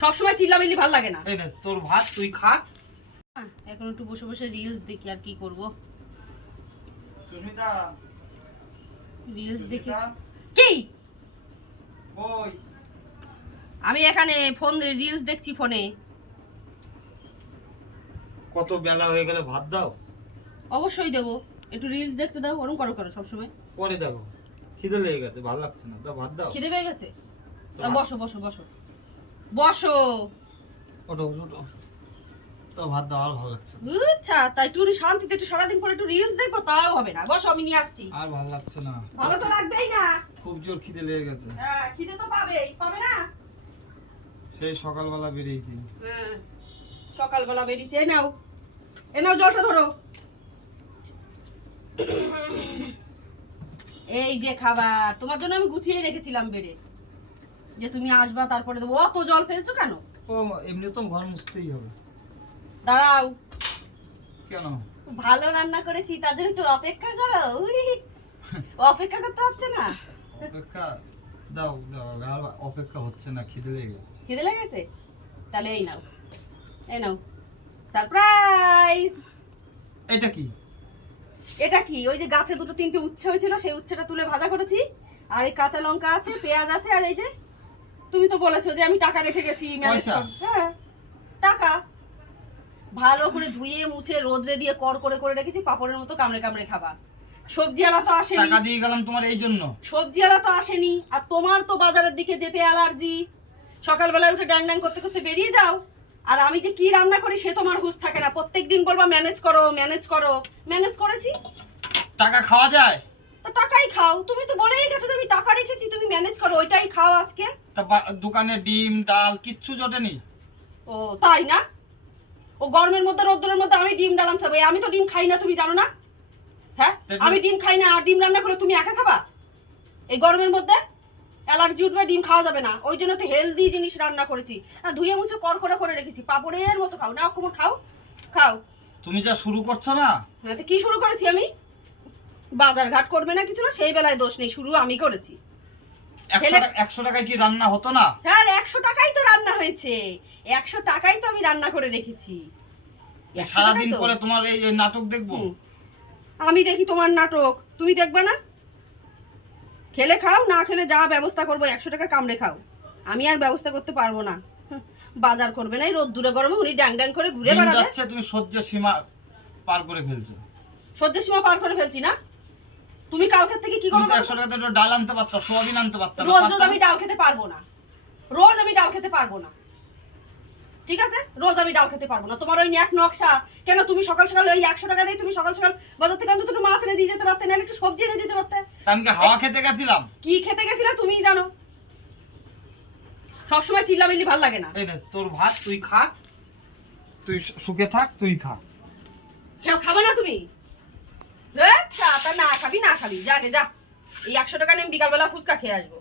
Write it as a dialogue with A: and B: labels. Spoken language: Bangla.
A: সবসময় চিল্লামিল্লি ভালো লাগে না।
B: এই নে তোর ভাত তুই খা।
A: এখন একটু বসে বসে রিলস দেখি আর কি করব।
B: সুস্মিতা।
A: রিলস দেখি। কি?
B: ওই
A: আমি এখানে ফোন রিলস দেখছি ফোনে
B: কত বেলা হয়ে গেলে ভাত দাও?
A: অবশ্যই দেবো। একটু রিলস দেখতে দাও ওরম করো করো সবসময়।
B: পরে দেবো খিদে লেগে গেছে ভালো লাগছে না। দাও ভাত দাও।
A: খিদে পেয়ে গেছে?
B: তা
A: বসো বসো বসো। বসো।
B: ওটো ওটো তো ভাত দাও আর ভালো লাগছে।
A: আচ্ছা তাই একটু শান্তিতে একটু সারাদিন পরে একটু রিলস দেখব তাও হবে না। বসো আমি নিয়ে আসছি।
B: আর ভালো লাগছে না।
A: ভালো তো লাগবেই না।
B: খুব জোর খিদে লেগে গেছে।
A: হ্যাঁ খিদে তো পাবেই। পাবে না?
B: সেই সকালবেলা বেরিয়েছি।
A: হ্যাঁ সকালবেলা বেরিয়েছে। এ নাও। এ নাও জলটা ধরো। এই যে খাবার তোমার জন্য আমি গুছিয়ে রেখেছিলাম বেড়ে। যে তুমি আসবা তারপরে দেবো। অত জল ফেলছো কেন?
B: ও এমনি তো ঘর মুছতেই হবে।
A: দাঁড়াও।
B: কেন?
A: ভালো রান্না করেছি তার জন্য একটু অপেক্ষা করো। উই, অপেক্ষা করতে হচ্ছে না?
B: অপেক্ষা? দাও দাও অপেক্ষা হচ্ছে না খিদে লেগে গেছে।
A: খিদে লেগেছে তাহলে এই নাও এই নাও। সারপ্রাইজ!
B: এটা কি?
A: এটা কি? ওই যে গাছে দুটো তিনটে উচ্ছে হয়েছিল সেই উচ্ছেটা তুলে ভাজা করেছি। আর এই কাঁচা লঙ্কা আছে পেঁয়াজ আছে আর এই যে তুমি তো বলেছ যে আমি টাকা রেখে গেছি হ্যাঁ টাকা। ভালো করে ধুয়ে মুছে রোদ্রে দিয়ে কর করে করে রেখেছি পাপড়ের মতো কামড়ে কামড়ে খাবা। সবজিওয়ালা তো আসেনি।
B: টাকা দিয়ে গেলাম তোমার এই জন্য।
A: সবজিওয়ালা তো আসেনি। আর তোমার তো বাজারের দিকে যেতে অ্যালার্জি। সকালবেলায় উঠে ড্যাং ড্যাং করতে করতে বেরিয়ে যাও। আর আমি যে কি রান্না করি সে তোমার হুঁশ থাকে না। প্রত্যেক দিন বলবা ম্যানেজ করো ম্যানেজ করো। ম্যানেজ করেছি?
B: টাকা খাওয়া যায়?
A: তা টাকাই খাও। তুমি তো বলেই গেছো আমি টাকা রেখেছি তুমি ম্যানেজ করো ওইটাই খাও আজকে।
B: তা দোকানে ডিম ডাল কিচ্ছু জোটেনি?
A: ও তাই না? ও গরমের মধ্যে রোদ্রের মধ্যে আমি ডিম ডালাম খাব। আমি তো ডিম খাই না তুমি জানো না? হ্যাঁ? আমি ডিম খাই না আর ডিম রান্না করে তুমি একা খাবা? এই গরমের মধ্যে অ্যালার্জি উঠবে ডিম খাওয়া যাবে না। ওই জন্য তো হেলদি জিনিস রান্না করেছি। ধুয়ে মুছে কর করে করে রেখেছি। পাপড়ের মতো খাও। না কুমোর খাও। খাও।
B: তুমি যা শুরু করছ না?
A: হ্যাঁ তো কি শুরু করেছি আমি? বাজার ঘাট করবে না কিছু না সেই বেলায় দোষ নেই শুরু আমি করেছি।
B: একশো টাকায় কি রান্না হতো না?
A: হ্যাঁ একশো টাকাই তো রান্না হয়েছে। একশো টাকাই তো আমি রান্না করে রেখেছি।
B: সারাদিন পরে তোমার এই নাটক দেখব?
A: আমি দেখি তোমার নাটক। তুমি দেখবে না? খেলে খাও না খেলে যা ব্যবস্থা করব একশো টাকা কামড়ে খাও। আমি আর ব্যবস্থা করতে পারব না। বাজার করবে না এই রোদ দূরে গরমে উনি ড্যাং ড্যাং করে ঘুরে বেড়াবে।
B: তুমি সহ্যের সীমা পার করে ফেলছো।
A: সদ্যের সীমা পার করে ফেলছি না? তুমি কালকের থেকে কি
B: তুমি
A: করো?
B: তো একশো টাকাতে একটু ডাল আনতে পারতা সোয়াবিন আনতে পারতা
A: রোজ রোজ আমি ডাল খেতে পারব না। রোজ আমি ডাল খেতে পারব না। ঠিক আছে? রোজ আমি ডাল খেতে পারব না। তোমার ওই এক নকশা কেন তুমি সকাল সকাল ওই একশো টাকা দিয়ে তুমি সকাল সকাল বাজার থেকে অন্তত একটু মাছ এনে দিয়ে যেতে পারতে না একটু সবজি এনে দিতে পারতে।
B: আমি কি হাওয়া খেতে গেছিলাম?
A: কি খেতে গেছিলা তুমিই জানো। সবসময় চিল্লামিল্লি ভালো লাগে না।
B: এই নে তোর ভাত তুই খা তুই সুখে থাক তুই খা।
A: কেউ খাবে না তুমি? তা না খাবি না খাবি। যা যাকে যা। এই একশো টাকা নিয়ে বিকালবেলা ফুচকা খেয়ে আসব।